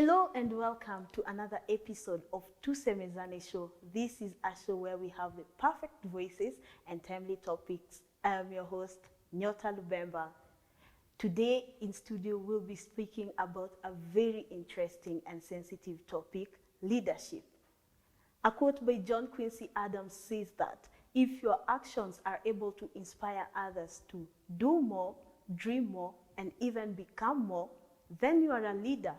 Hello and welcome to another episode of Tusemezane Show. This is a show where we have the perfect voices and timely topics. I am your host, Nyota Lubemba. Today in studio, we'll be speaking about a very interesting and sensitive topic, leadership. A quote by John Quincy Adams says that if your actions are able to inspire others to do more, dream more, and even become more, then you are a leader.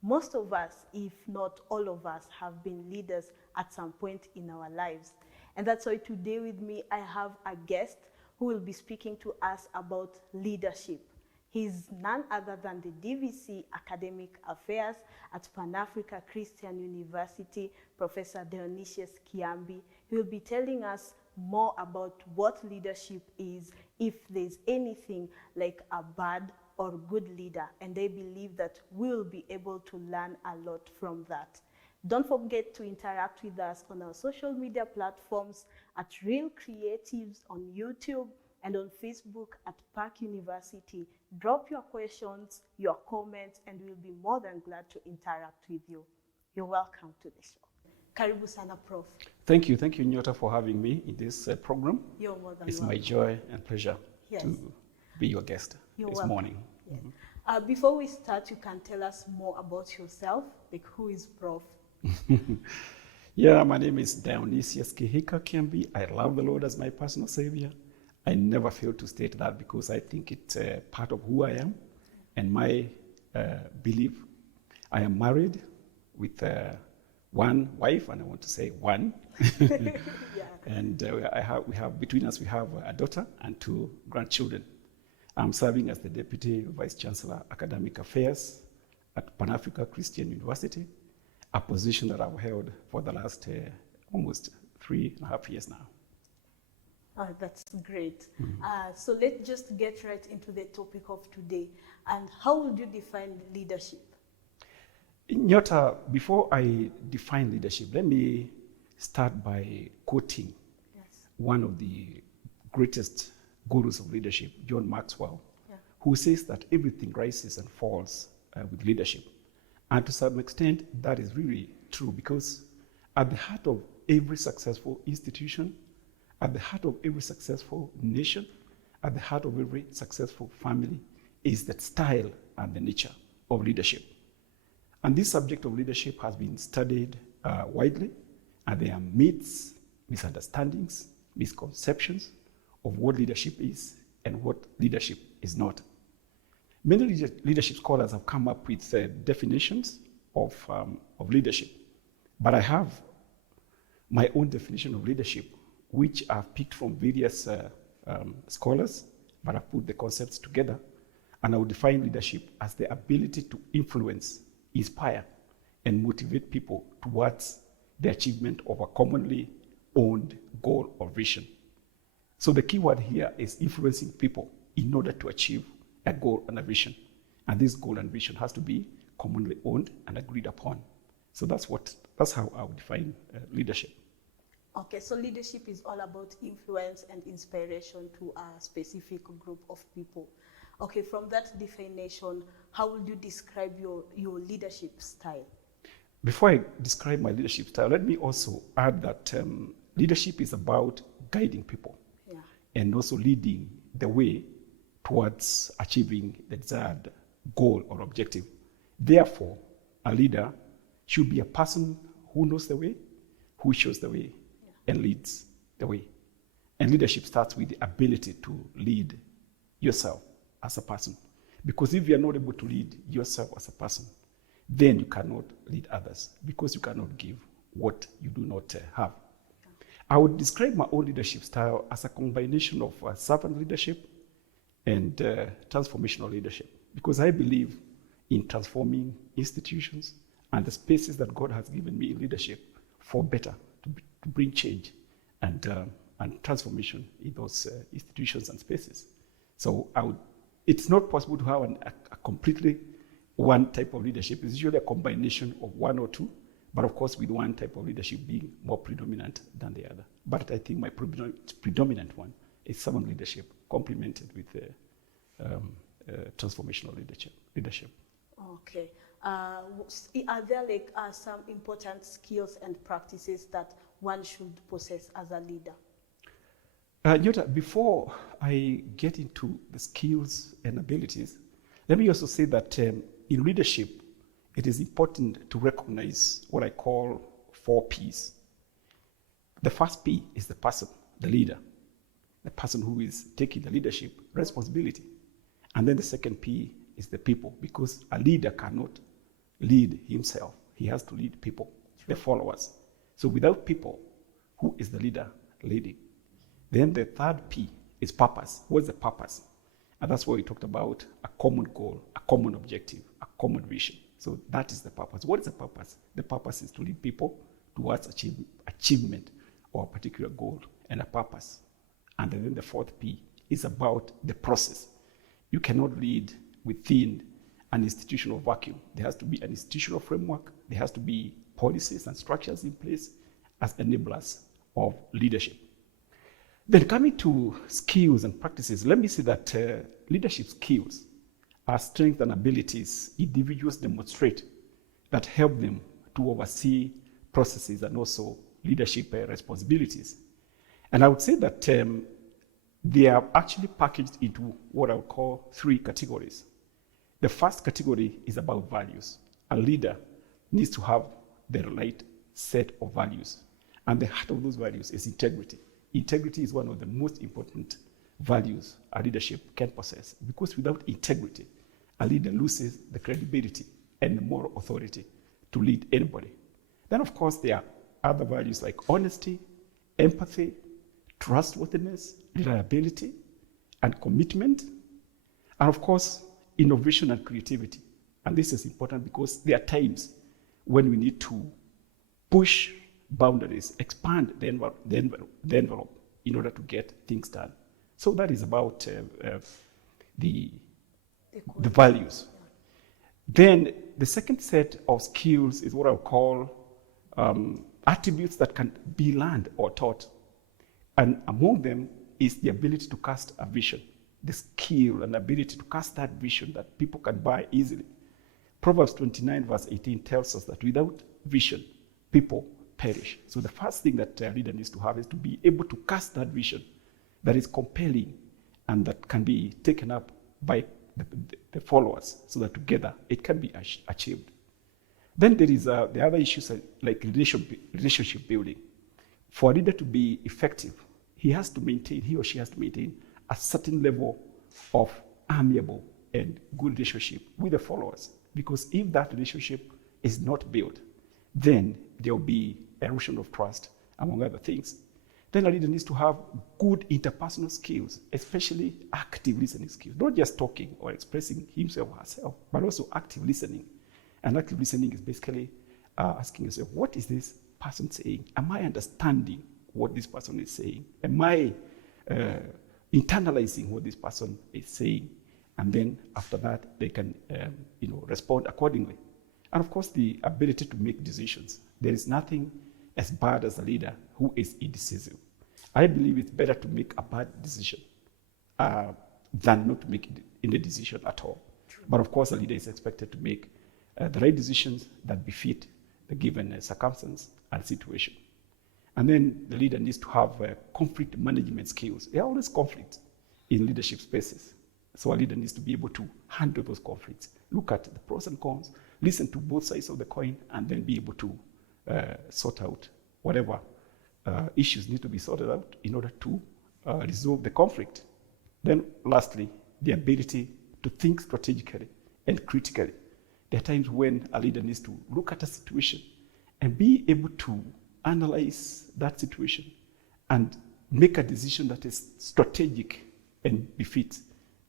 Most of us, if not all of us, have been leaders at some point in our lives. And that's why today with me, I have a guest who will be speaking to us about leadership. He's none other than the DVC Academic Affairs at Pan-Africa Christian University, Professor Dionysius Kiambi. He will be telling us more about what leadership is, if there's anything like a bad or good leader, and I believe that we will be able to learn a lot from that. Don't forget to interact with us on our social media platforms at Real Creatives on YouTube and on Facebook at Park University. Drop your questions, your comments, and we'll be more than glad to interact with you. You're welcome to the show. Karibu sana, Prof. Thank you, Nyota, for having me in this program. You're more than It's welcome. my joy and pleasure Yes. to be your guest You're this welcome. morning. Yes. Before we start, you can tell us more about yourself, like who is Prof? Yeah, my name is Dionysius Kihika Kiambi. I love the Lord as my personal savior. I never fail to state that because I think it's part of who I am and my belief. I am married with one wife, and I want to say one. Yeah. And we have between us, we have a daughter and 2 grandchildren. I'm serving as the Deputy Vice Chancellor, Academic Affairs at Pan-Africa Christian University, a position that I've held for the last almost 3.5 years now. Oh, that's great. So let's just get right into the topic of today. And how would you define leadership? Nyota, before I define leadership, let me start by quoting one of the greatest gurus of leadership, John Maxwell, who says that everything rises and falls with leadership. And to some extent, that is really true because at the heart of every successful institution, at the heart of every successful nation, at the heart of every successful family is the style and the nature of leadership. And this subject of leadership has been studied widely, and there are myths, misunderstandings, misconceptions of what leadership is and what leadership is not. Many leadership scholars have come up with definitions of leadership, but I have my own definition of leadership, which I've picked from various scholars, but I've put the concepts together, and I would define leadership as the ability to influence, inspire, and motivate people towards the achievement of a commonly owned goal or vision. So the key word here is influencing people in order to achieve a goal and a vision. And this goal and vision has to be commonly owned and agreed upon. So that's how I would define leadership. Okay, so leadership is all about influence and inspiration to a specific group of people. Okay, from that definition, how would you describe your leadership style? Before I describe my leadership style, let me also add that leadership is about guiding people and also leading the way towards achieving the desired goal or objective. Therefore, a leader should be a person who knows the way, who shows the way, and leads the way. And leadership starts with the ability to lead yourself as a person. Because if you are not able to lead yourself as a person, then you cannot lead others because you cannot give what you do not have. I would describe my own leadership style as a combination of servant leadership and transformational leadership, because I believe in transforming institutions and the spaces that God has given me in leadership for better, to bring change and transformation in those institutions and spaces. So it's not possible to have a completely one type of leadership. It's usually a combination of one or two, but of course with one type of leadership being more predominant than the other. But I think my predominant one is servant leadership, complemented with transformational leadership. Okay. Are there like some important skills and practices that one should possess as a leader? Nyota, before I get into the skills and abilities, let me also say that in leadership, it is important to recognize what I call 4 Ps. The first P is the person, the leader, the person who is taking the leadership responsibility. And then the second P is the people, because a leader cannot lead himself. He has to lead people, the followers. So without people, who is the leader leading? Then the third P is purpose. What's the purpose? And that's what we talked about, a common goal, a common objective, a common vision. So that is the purpose. What is the purpose? The purpose is to lead people towards achievement or a particular goal and a purpose. And then the fourth P is about the process. You cannot lead within an institutional vacuum. There has to be an institutional framework. There has to be policies and structures in place as enablers of leadership. Then coming to skills and practices, let me say that leadership skills are strengths and abilities individuals demonstrate that help them to oversee processes and also leadership responsibilities. And I would say that they are actually packaged into what I would call 3 categories. The first category is about values. A leader needs to have the right set of values. And the heart of those values is integrity. Integrity is one of the most important values a leadership can possess, because without integrity, a leader loses the credibility and the moral authority to lead anybody. Then, of course, there are other values like honesty, empathy, trustworthiness, reliability, and commitment. And of course, innovation and creativity. And this is important because there are times when we need to push boundaries, expand the envelope in order to get things done. So that is about the values. Then the second set of skills is what I would call attributes that can be learned or taught. And among them is the ability to cast a vision, the skill and ability to cast that vision that people can buy easily. Proverbs 29 verse 18 tells us that without vision, people perish. So the first thing that a leader needs to have is to be able to cast that vision that is compelling and that can be taken up by the followers so that together it can be achieved. Then there is the other issues like relationship building. For a leader to be effective, he or she has to maintain a certain level of amiable and good relationship with the followers. Because if that relationship is not built, then there will be erosion of trust, among other things. Then a leader needs to have good interpersonal skills, especially active listening skills. Not just talking or expressing himself or herself, but also active listening. And active listening is basically asking yourself, what is this person saying? Am I understanding what this person is saying? Am I internalizing what this person is saying? And then after that, they can respond accordingly. And of course, the ability to make decisions. There is nothing as bad as a leader who is indecisive. I believe it's better to make a bad decision than not to make any decision at all. But of course, a leader is expected to make the right decisions that befit the given circumstance and situation. And then the leader needs to have conflict management skills. There are always conflicts in leadership spaces. So a leader needs to be able to handle those conflicts, look at the pros and cons, listen to both sides of the coin, and then be able to sort out whatever issues need to be sorted out in order to resolve the conflict. Then lastly, the ability to think strategically and critically. There are times when a leader needs to look at a situation and be able to analyze that situation and make a decision that is strategic and befits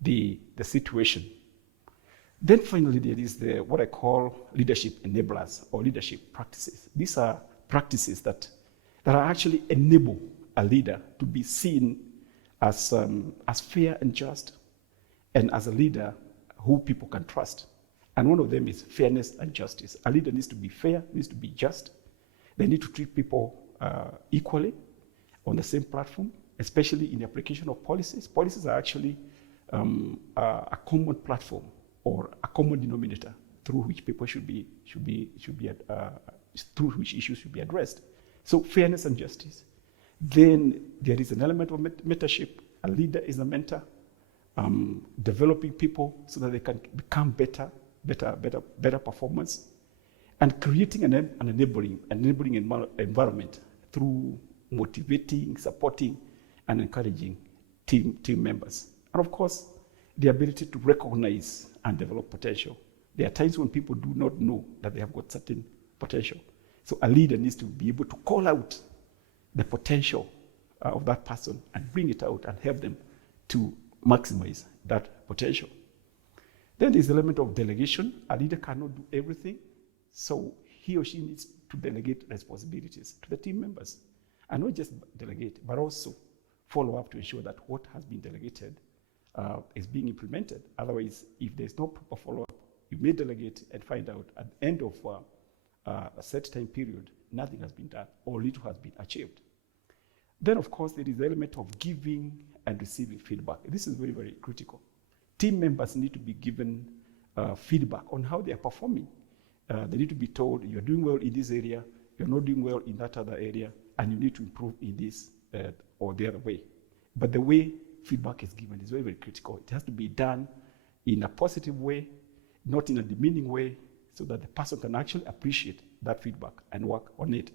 the situation. Then finally, there is what I call leadership enablers or leadership practices. These are practices that are actually enable a leader to be seen as fair and just, and as a leader who people can trust. And one of them is fairness and justice. A leader needs to be fair, needs to be just. They need to treat people equally on the same platform, especially in the application of policies. Policies are actually a common platform or a common denominator through which people through which issues should be addressed. So fairness and justice. Then there is an element of mentorship. A leader is a mentor, developing people so that they can become better performers, and creating an enabling environment through motivating, supporting, and encouraging team members. And of course, the ability to recognize and develop potential. There are times when people do not know that they have got certain potential. So a leader needs to be able to call out the potential of that person and bring it out and help them to maximize that potential. Then there's the element of delegation. A leader cannot do everything, so he or she needs to delegate responsibilities to the team members. And not just delegate, but also follow up to ensure that what has been delegated is being implemented. Otherwise, if there's no proper follow-up, you may delegate and find out at the end of a set time period, nothing has been done or little has been achieved. Then, of course, there is the element of giving and receiving feedback. This is very, very critical. Team members need to be given feedback on how they are performing. They need to be told, you're doing well in this area, you're not doing well in that other area, and you need to improve in this or the other way. But the way feedback is given is very, very critical. It has to be done in a positive way, not in a demeaning way, so that the person can actually appreciate that feedback and work on it.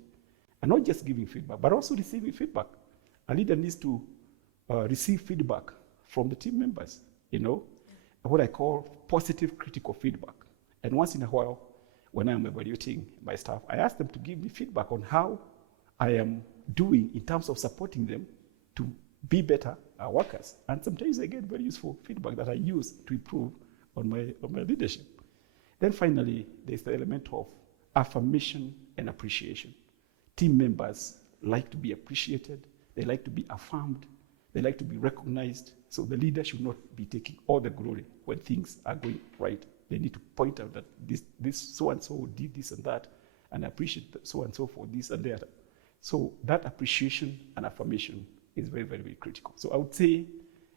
And not just giving feedback, but also receiving feedback. A leader needs to receive feedback from the team members, what I call positive critical feedback. And once in a while, when I'm evaluating my staff, I ask them to give me feedback on how I am doing in terms of supporting them to be better workers. And sometimes I get very useful feedback that I use to improve on my leadership. Then finally, there's the element of affirmation and appreciation. Team members like to be appreciated, they like to be affirmed, they like to be recognized. So the leader should not be taking all the glory when things are going right. They need to point out that this so-and-so did this and that, and appreciate so-and-so for this and that. So that appreciation and affirmation is very, very, very critical. So I would say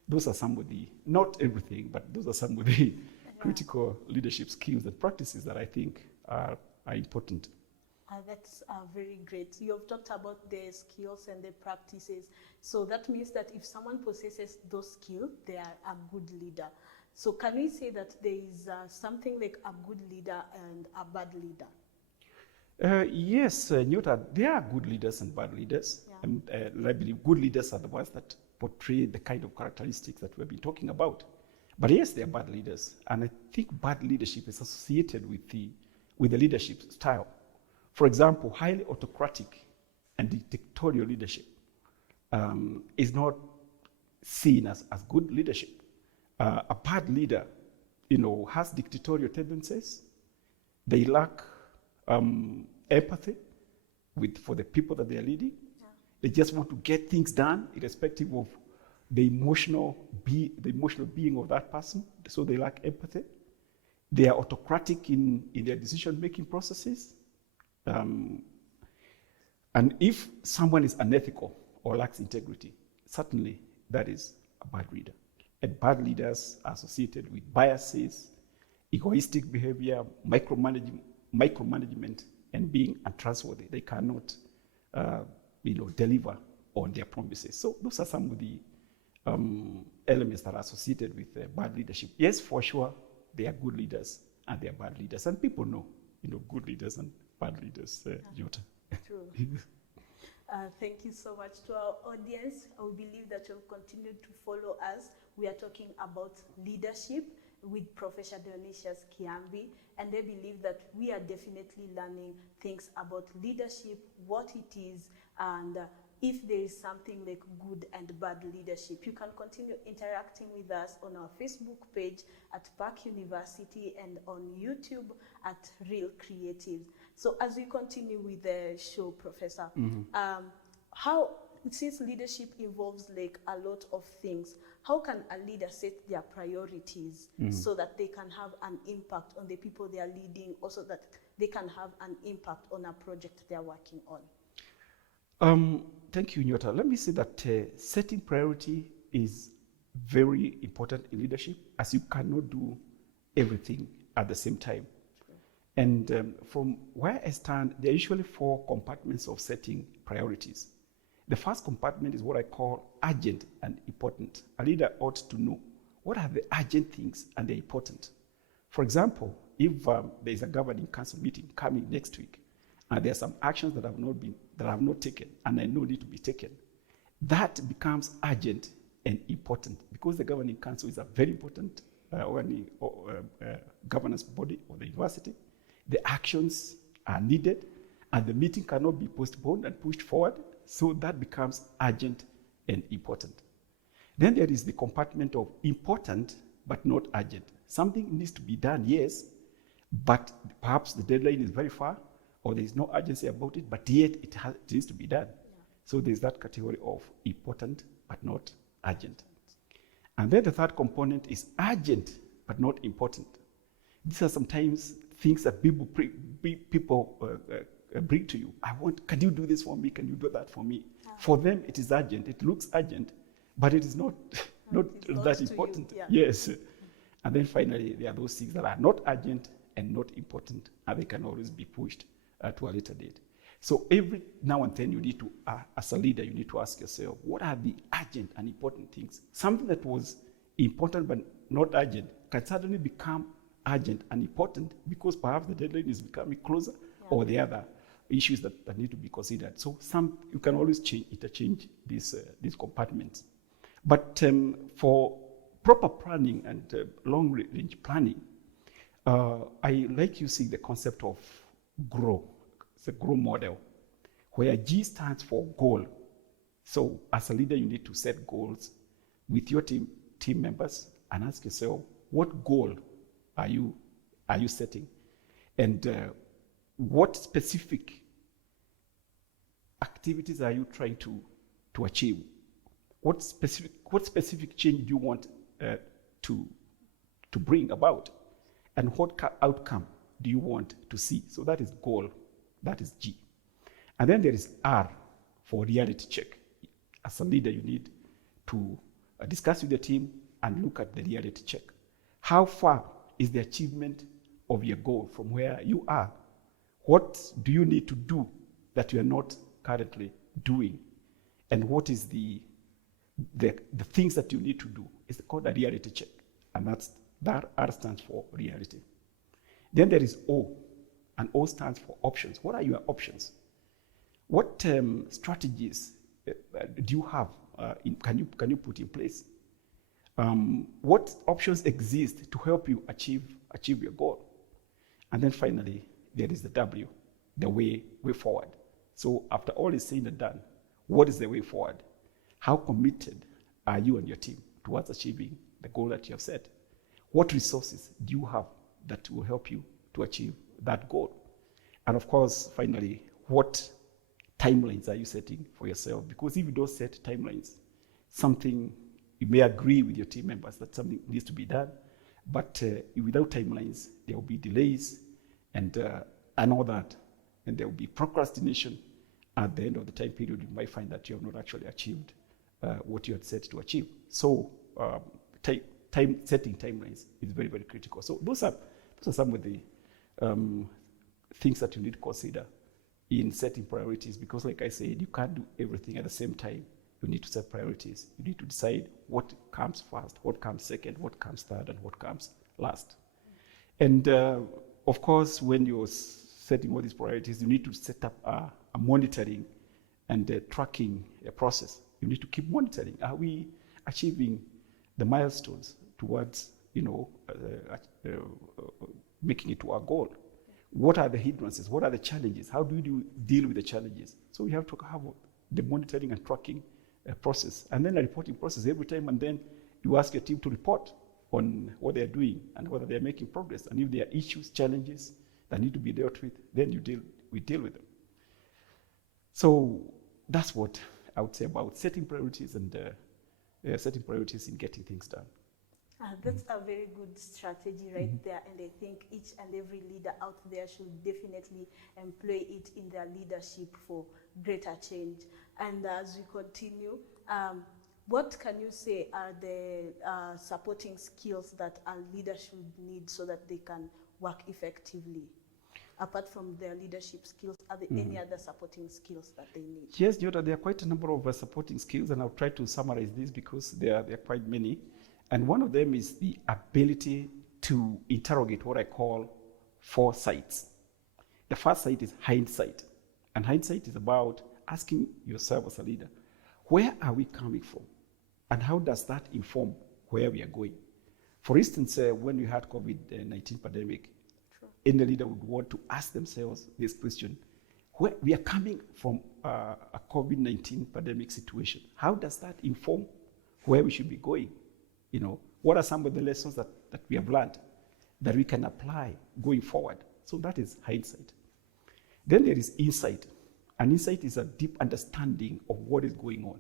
those are some of the, not everything, but those are some of the critical leadership skills and practices that I think are important. That's very great. You have talked about the skills and the practices. So that means that if someone possesses those skills, they are a good leader. So can we say that there is something like a good leader and a bad leader? Yes, Nyota, there are good leaders and bad leaders. Yeah. And I believe good leaders are the ones that portray the kind of characteristics that we've been talking about. But yes, there are bad leaders. And I think bad leadership is associated with the leadership style. For example, highly autocratic and dictatorial leadership is not seen as good leadership. A bad leader, has dictatorial tendencies. They lack empathy for the people that they are leading. Yeah. They just want to get things done, irrespective of the emotional being of that person. So they lack empathy. They are autocratic in their decision-making processes. And if someone is unethical or lacks integrity, certainly that is a bad leader. And bad leaders are associated with biases, egoistic behavior, micromanagement, and being untrustworthy. They cannot, deliver on their promises. So those are some of the elements that are associated with bad leadership. Yes, for sure, they are good leaders and they are bad leaders. And people know, good leaders and bad leaders, Jota. True. Thank you so much to our audience. I believe that you'll continue to follow us. We are talking about leadership with Professor Dionysius Kiambi, and they believe that we are definitely learning things about leadership, what it is, and if there is something like good and bad leadership. You can continue interacting with us on our Facebook page at Park University and on YouTube at Real Creatives. So as we continue with the show, Professor, since leadership involves like a lot of things, how can a leader set their priorities so that they can have an impact on the people they are leading, also that they can have an impact on a project they are working on? Thank you, Nyota. Let me say that setting priority is very important in leadership, as you cannot do everything at the same time. And from where I stand, there are usually 4 compartments of setting priorities. The first compartment is what I call urgent and important. A leader ought to know what are the urgent things and they're important. For example, if there is a governing council meeting coming next week, and there are some actions that have not taken, and I know need to be taken, that becomes urgent and important because the governing council is a very important governance body of the university. The actions are needed, and the meeting cannot be postponed and pushed forward, so that becomes urgent and important. Then there is the compartment of important but not urgent. Something needs to be done, yes, but perhaps the deadline is very far, or there is no urgency about it, but yet it needs to be done. Yeah. So there's that category of important but not urgent. And then the third component is urgent but not important. These are sometimes things that people bring to you. Can you do this for me? Can you do that for me? Yeah. For them, it is urgent. It looks urgent, but it is not that important. Yeah. Yes. And then finally, there are those things that are not urgent and not important, and they can always be pushed to a later date. So every now and then you need to, as a leader, you need to ask yourself, what are the urgent and important things? Something that was important but not urgent can suddenly become urgent and important because perhaps the deadline is becoming closer, or the other issues that need to be considered. So you can always interchange these compartments. But for proper planning and long-range planning, I like using the concept of GROW. It's a GROW model, where G stands for goal. So as a leader, you need to set goals with your team members and ask yourself, what goal are you setting? And what specific activities are you trying to achieve? What specific change do you want to bring about? And what outcome do you want to see? So that is goal. That is G. And then there is R for reality check. As a leader, you need to discuss with the team and look at the reality check. How far is the achievement of your goal from where you are? What do you need to do that you are not currently doing? And what is the things that you need to do? It's called a reality check. And that R stands for reality. Then there is O, and O stands for options. What are your options? What strategies do you have? Can you put in place? What options exist to help you achieve your goal? And then finally, there is the W, the way forward. So after all is said and done, what is the way forward? How committed are you and your team towards achieving the goal that you have set? What resources do you have that will help you to achieve that goal? And of course, finally, what timelines are you setting for yourself? Because if you don't set timelines, you may agree with your team members that something needs to be done, but without timelines, there will be delays and all that, and there will be procrastination. At the end of the time period, you might find that you have not actually achieved what you had set to achieve. So setting timelines is very, very critical. So those are some of the things that you need to consider in setting priorities, because like I said, you can't do everything at the same time. You need to set priorities. You need to decide what comes first, what comes second, what comes third, and what comes last. And of course, when you're setting all these priorities, you need to set up a monitoring and tracking process. You need to keep monitoring. Are we achieving the milestones towards, making it to our goal? What are the hindrances? What are the challenges? How do you deal with the challenges? So we have to have the monitoring and tracking process, and then a reporting process every time, and then you ask your team to report on what they're doing and whether they're making progress. And if there are issues, challenges that need to be dealt with, then we deal with them. So that's what I would say about setting priorities and setting priorities in getting things done. That's a very good strategy right there, and I think each and every leader out there should definitely employ it in their leadership for greater change. And as we continue, what can you say are the supporting skills that a leader should need so that they can work effectively? apart from their leadership skills, are there any other supporting skills that they need? Yes, Jota, there are quite a number of supporting skills, and I'll try to summarize this because there are quite many. And one of them is the ability to interrogate what I call foresights. The first sight is hindsight. And hindsight is about asking yourself as a leader, where are we coming from? And how does that inform where we are going? For instance, when we had COVID-19 pandemic, any leader would want to ask themselves this question: where we are coming from a COVID-19 pandemic situation, how does that inform where we should be going? You know, what are some of the lessons that we have learned that we can apply going forward? So that is hindsight. Then there is insight. And insight is a deep understanding of what is going on,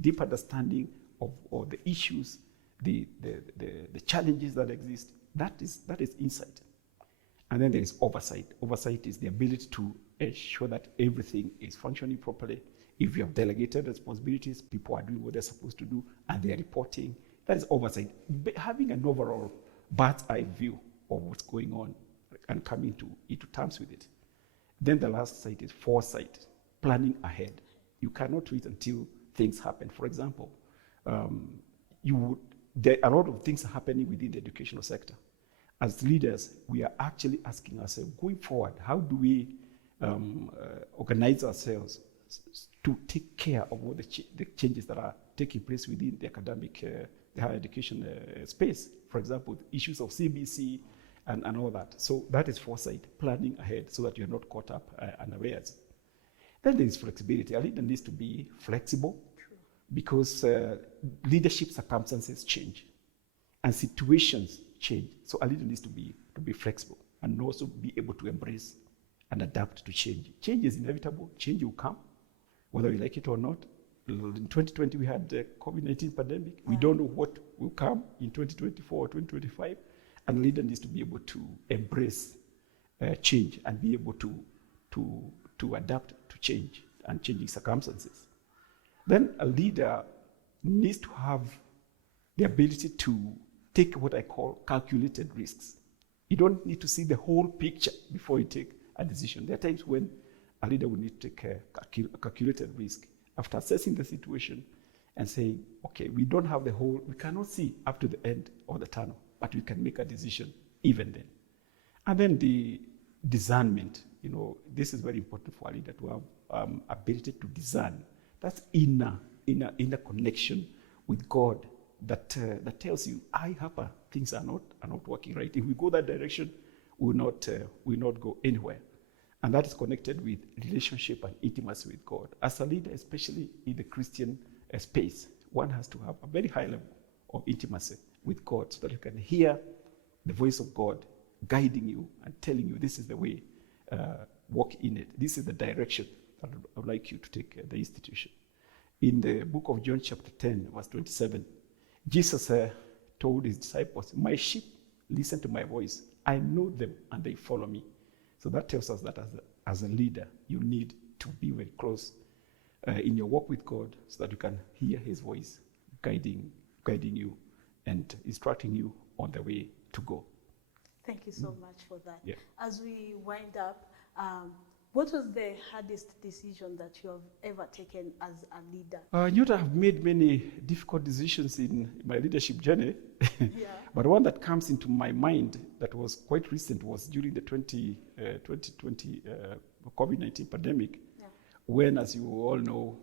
deep understanding of the issues, the challenges that exist. That is insight. And then there is oversight. Oversight is the ability to ensure that everything is functioning properly. If you have delegated responsibilities, people are doing what they're supposed to do, and they are reporting. That is oversight. Having an overall bird's eye view of what's going on and coming into terms with it. Then the last sight is foresight, planning ahead. You cannot wait until things happen. For example, there are a lot of things happening within the educational sector. As leaders, we are actually asking ourselves, going forward, how do we organize ourselves to take care of all the changes that are taking place within the academic, the higher education space? For example, issues of CBC and all that. So that is foresight, planning ahead so that you're not caught up unawares. Then there is flexibility. A leader needs to be flexible because leadership circumstances change and situations change. So a leader needs to be flexible and also be able to embrace and adapt to change. Change is inevitable. Change will come, whether we like it or not. In 2020, we had the COVID-19 pandemic. Yeah. We don't know what will come in 2024 or 2025. And a leader needs to be able to embrace change and be able to adapt to change and changing circumstances. Then a leader needs to have the ability to take what I call calculated risks. You don't need to see the whole picture before you take a decision. There are times when a leader will need to take a calculated risk after assessing the situation and saying, okay, we don't have we cannot see up to the end of the tunnel, but we can make a decision even then. And then the discernment, this is very important for a leader to have ability to discern. That's inner connection with God that tells you, things are not working right. If we go that direction, we will not go anywhere. And that is connected with relationship and intimacy with God. As a leader, especially in the Christian space, one has to have a very high level of intimacy with God so that you can hear the voice of God guiding you and telling you this is the way, walk in it. This is the direction that I would like you to take the institution. In the book of John chapter 10, verse 27, Jesus told his disciples, my sheep listen to my voice. I know them and they follow me. So that tells us that as a leader, you need to be very close in your walk with God so that you can hear his voice guiding you and instructing you on the way to go. Thank you so much for that. Yeah. As we wind up, what was the hardest decision that you have ever taken as a leader? I have made many difficult decisions in my leadership journey. Yeah. But one that comes into my mind that was quite recent was during the 2020 COVID-19 pandemic, yeah, when, as you all know,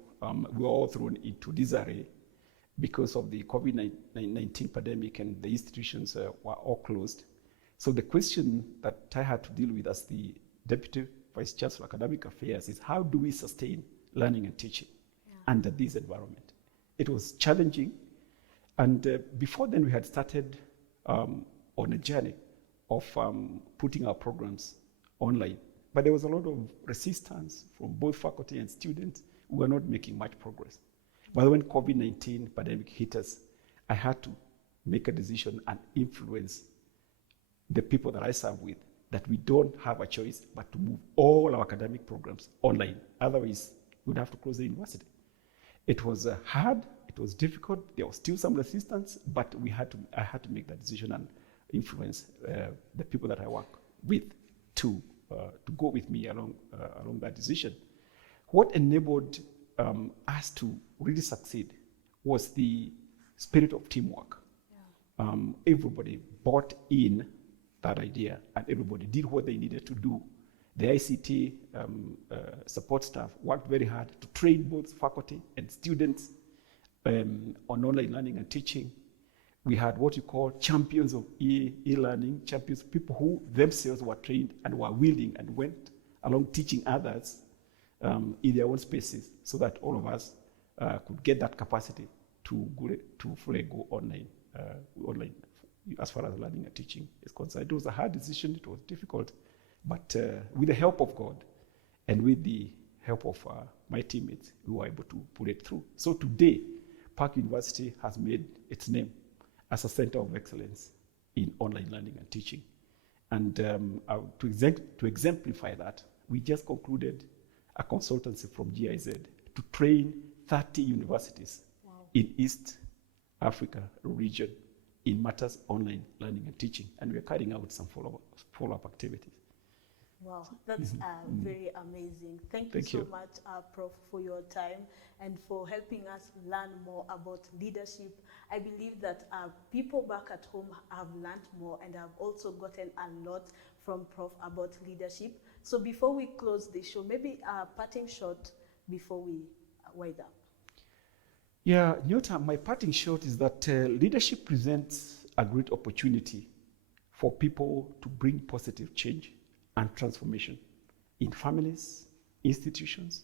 we were all thrown into disarray because of the COVID-19 pandemic and the institutions were all closed. So the question that I had to deal with as the Deputy Vice Chancellor of Academic Affairs is how do we sustain learning and teaching under this environment? It was challenging. And before then, we had started on a journey of putting our programs online. But there was a lot of resistance from both faculty and students. We were not making much progress. But when COVID-19 pandemic hit us, I had to make a decision and influence the people that I serve with that we don't have a choice but to move all our academic programs online. Otherwise, we would have to close the university. It was hard. It was difficult. There was still some resistance, but I had to make that decision and influence the people that I work with to to go with me along that decision. What enabled us to really succeed was the spirit of teamwork. Yeah. Everybody bought in that idea, and everybody did what they needed to do. The ICT support staff worked very hard to train both faculty and students on online learning and teaching. We had what you call champions of e-learning, champions, people who themselves were trained and were willing and went along teaching others in their own spaces, so that all of us could get that capacity to fully go online as far as learning and teaching is concerned. It was a hard decision, it was difficult, but with the help of God and with the help of my teammates, we were able to pull it through. So today, Park University has made its name as a center of excellence in online learning and teaching. And to exemplify that, we just concluded a consultancy from GIZ to train 30 universities in East Africa region in matters online learning and teaching. And we're carrying out some follow-up activities. Wow, that's very amazing. Thank you so much, Prof, for your time and for helping us learn more about leadership. I believe that people back at home have learned more and have also gotten a lot from Prof about leadership. So before we close the show, maybe a parting shot before we wind up. Yeah, Nyota, my parting shot is that leadership presents a great opportunity for people to bring positive change and transformation in families, institutions,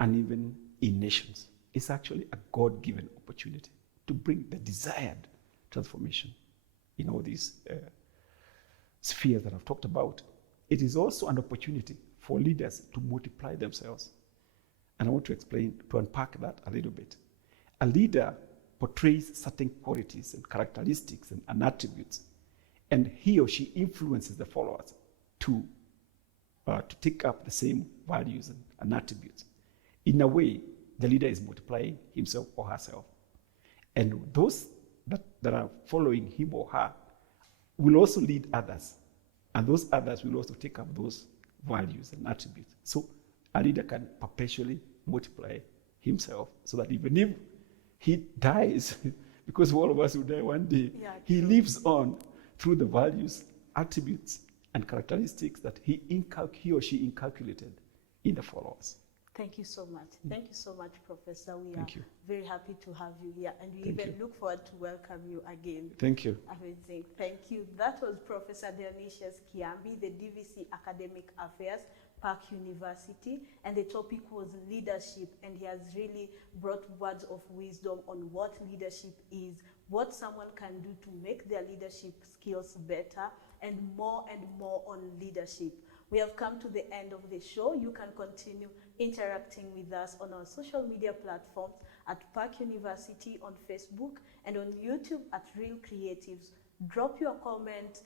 and even in nations. It's actually a God-given opportunity to bring the desired transformation in all these spheres that I've talked about. It is also an opportunity for leaders to multiply themselves. And I want to unpack that a little bit. A leader portrays certain qualities and characteristics and attributes, and he or she influences the followers to take up the same values and attributes. In a way, the leader is multiplying himself or herself. And those that are following him or her will also lead others. And those others will also take up those values and attributes. So a leader can perpetually multiply himself, so that even if he dies, because all of us will die one day, he lives on through the values, attributes, and characteristics that he or she inculcated in the followers. Thank you so much. Thank you so much, Professor. We are very happy to have you here, and we look forward to welcome you again. Thank you. Amazing. Thank you. That was Professor Dionysius Kiambi, the DVC Academic Affairs, Park University, and the topic was leadership, and he has really brought words of wisdom on what leadership is, what someone can do to make their leadership skills better, and more on leadership. We have come to the end of the show. You can continue interacting with us on our social media platforms at Park University on Facebook and on YouTube at Real Creatives. Drop your comments,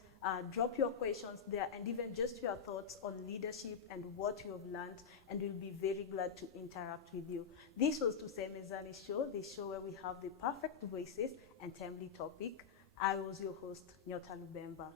drop your questions there, and even just your thoughts on leadership and what you have learned, and we'll be very glad to interact with you. This was Tusemezane Show, the show where we have the perfect voices and timely topic. I was your host, Nyota Lubemba.